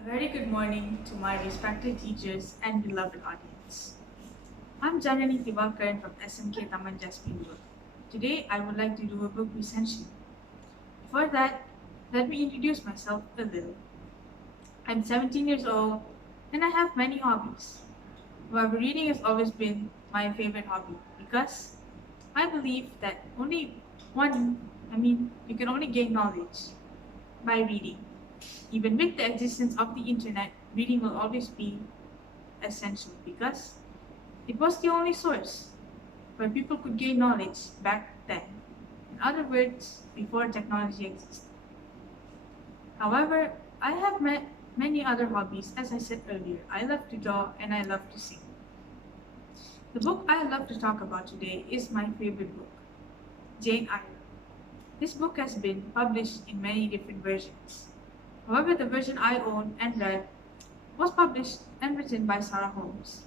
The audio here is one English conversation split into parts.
A very good morning to my respected teachers and beloved audience. I'm Janani Tiwakaran from Smktj2. Today, I would like to do a book recension. Before that, let me introduce myself a little. I'm 17 years old and I have many hobbies. However, reading has always been my favorite hobby because I believe that you can only gain knowledge by reading. Even with the existence of the internet, reading will always be essential because it was the only source where people could gain knowledge back then. In other words, before technology existed. However, I have many other hobbies. As I said earlier, I love to draw and I love to sing. The book I love to talk about today is my favorite book, Jane Eyre. This book has been published in many different versions. However, the version I own and read was published and written by Sarah Holmes.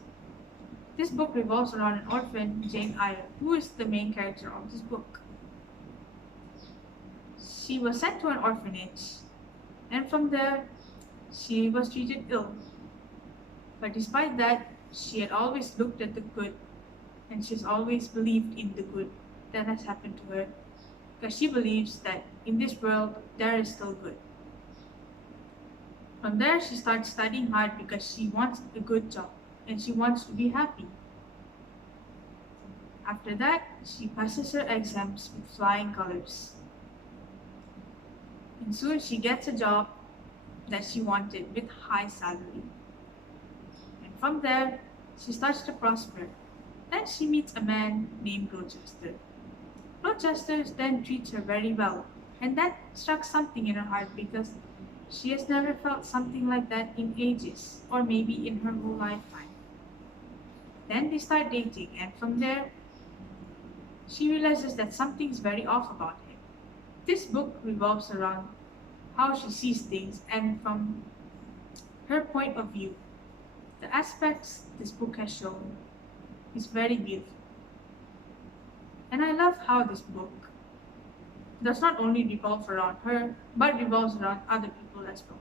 This book revolves around an orphan, Jane Eyre, who is the main character of this book. She was sent to an orphanage, and from there, she was treated ill. But despite that, she had always looked at the good, and she's always believed in the good that has happened to her, because she believes that in this world, there is still good. From there, she starts studying hard because she wants a good job and she wants to be happy. After that, she passes her exams with flying colors. And soon she gets a job that she wanted with high salary. And from there, she starts to prosper. Then she meets a man named Rochester. Rochester then treats her very well, and that struck something in her heart because she has never felt something like that in ages, or maybe in her whole lifetime. Then they start dating, and from there, she realizes that something is very off about him. This book revolves around how she sees things, and from her point of view, the aspects this book has shown is very beautiful. And I love how this book does not only revolve around her, but revolves around other people as well.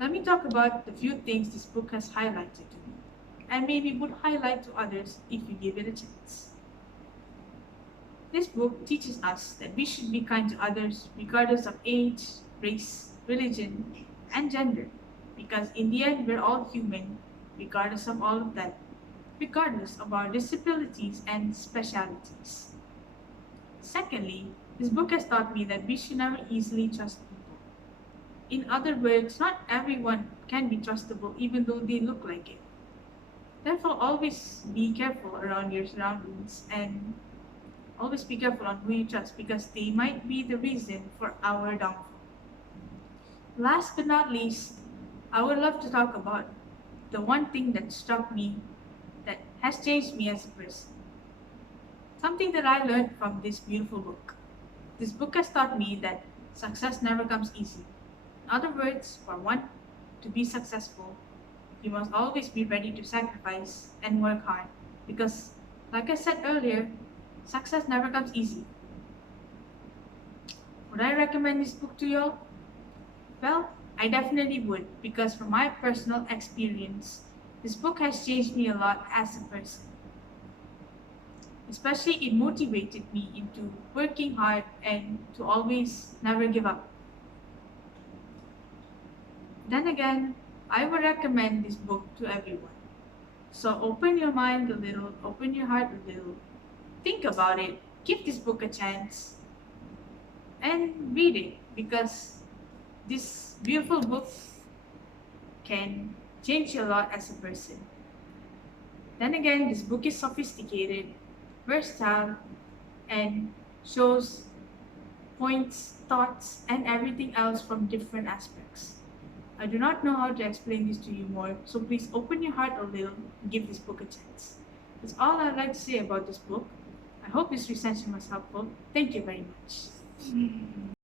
Let me talk about the few things this book has highlighted to me, and maybe would highlight to others if you give it a chance. This book teaches us that we should be kind to others regardless of age, race, religion, and gender, because in the end we're all human, regardless of all of that, regardless of our disabilities and specialities. Secondly, this book has taught me that we should never easily trust people. In other words, not everyone can be trustable even though they look like it. Therefore, always be careful around your surroundings and always be careful on who you trust because they might be the reason for our downfall. Last but not least, I would love to talk about the one thing that struck me that has changed me as a person. Something that I learned from this beautiful book. This book has taught me that success never comes easy. In other words, for one to be successful, you must always be ready to sacrifice and work hard because, like I said earlier, success never comes easy. Would I recommend this book to y'all? Well, I definitely would because from my personal experience, this book has changed me a lot as a person. Especially it motivated me into working hard and to always never give up. Then again, I would recommend this book to everyone. So open your mind a little, open your heart a little, think about it, give this book a chance, and read it because this beautiful book can change you a lot as a person. Then again, this book is sophisticated, versatile, and shows points, thoughts, and everything else from different aspects. I do not know how to explain this to you more, so please open your heart a little and give this book a chance. That's all I'd like to say about this book. I hope this recension was helpful. Thank you very much.